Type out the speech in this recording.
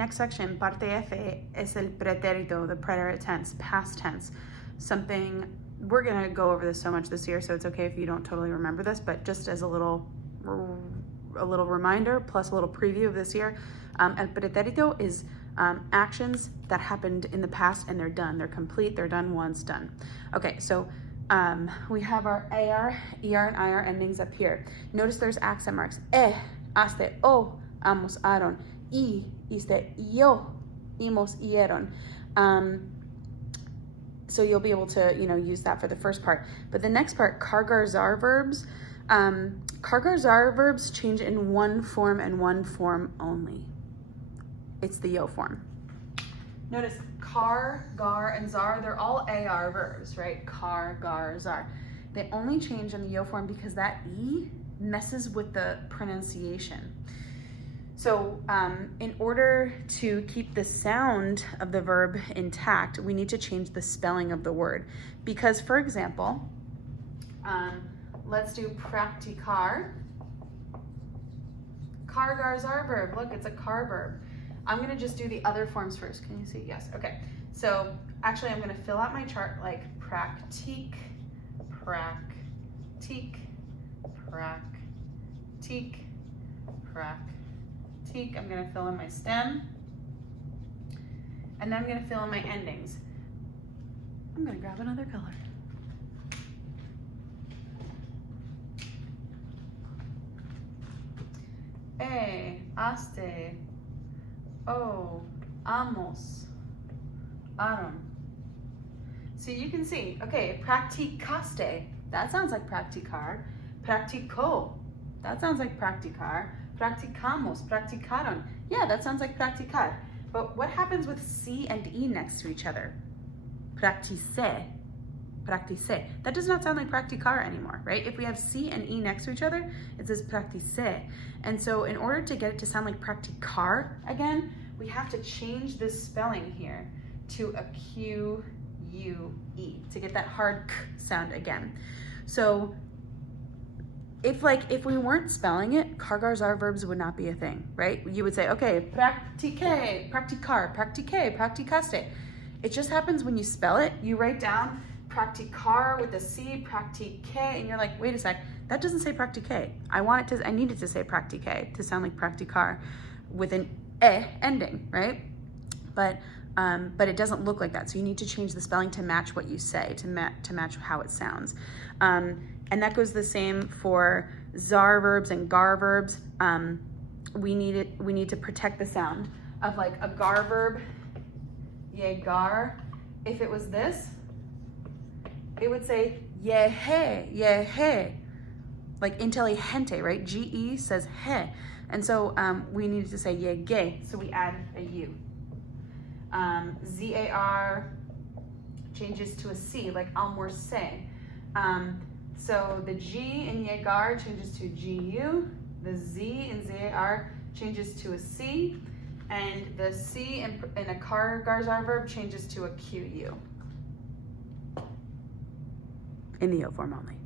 Next section, parte F es el pretérito, the preterite tense, past tense. Something, we're gonna go over this so much this year, so it's okay if you don't totally remember this, but just as a little reminder, plus a little preview of this year, el pretérito is actions that happened in the past and they're done, they're complete, they're done once, done. Okay, so we have our AR, ER, and IR endings up here. Notice there's accent marks. Haste, o, amos, aron. Iste, yo, imos, ieron. So you'll be able to, use that for the first part. But the next part, kargar-zar verbs. Kargar-zar verbs change in one form and one form only. It's the yo form. Notice kar, gar, and zar, they're all AR verbs, right? Kar, gar, zar. They only change in the yo form because that E messes with the pronunciation. So in order to keep the sound of the verb intact, we need to change the spelling of the word. Because, for example, let's do practicar. Kargar-zar verb. Look, it's a car verb. I'm going to just do the other forms first. Can you see? Yes. Okay. So actually, I'm going to fill out my chart like practique, practique, practique, practique. I'm going to fill in my stem. And then I'm going to fill in my endings. I'm going to grab another color. Haste, o, amos, aron. So you can see, okay, practicaste, that sounds like practicar. Practico, that sounds like practicar. Practicamos, practicaron, yeah, that sounds like practicar. But what happens with C and E next to each other? Practice, practice. That does not sound like practicar anymore, right? If we have C and E next to each other, it says practice. And so in order to get it to sound like practicar again, we have to change this spelling here to a Q-U-E to get that hard K sound again. So if we weren't spelling it, kargar-zar verbs would not be a thing, right? You would say, okay, practique, practicar, practique, practicaste. It just happens when you spell it. You write down practicar with a C, practique, and you're like, wait a sec, that doesn't say practique. I need it to say practique to sound like practicar with an E ending, right? But it doesn't look like that. So you need to change the spelling to match what you say, to match how it sounds. And that goes the same for zar verbs and gar verbs. We need to protect the sound of like a gar verb, yegar. If it was this, it would say yehe, like intelligente, right? GE says he. And so we needed to say yege, so we add a U. ZAR changes to a C, like almorce. So the G in yegar changes to GU, the Z in ZAR changes to a C, and the C in a kargar-zar verb changes to a QU. In the O form only.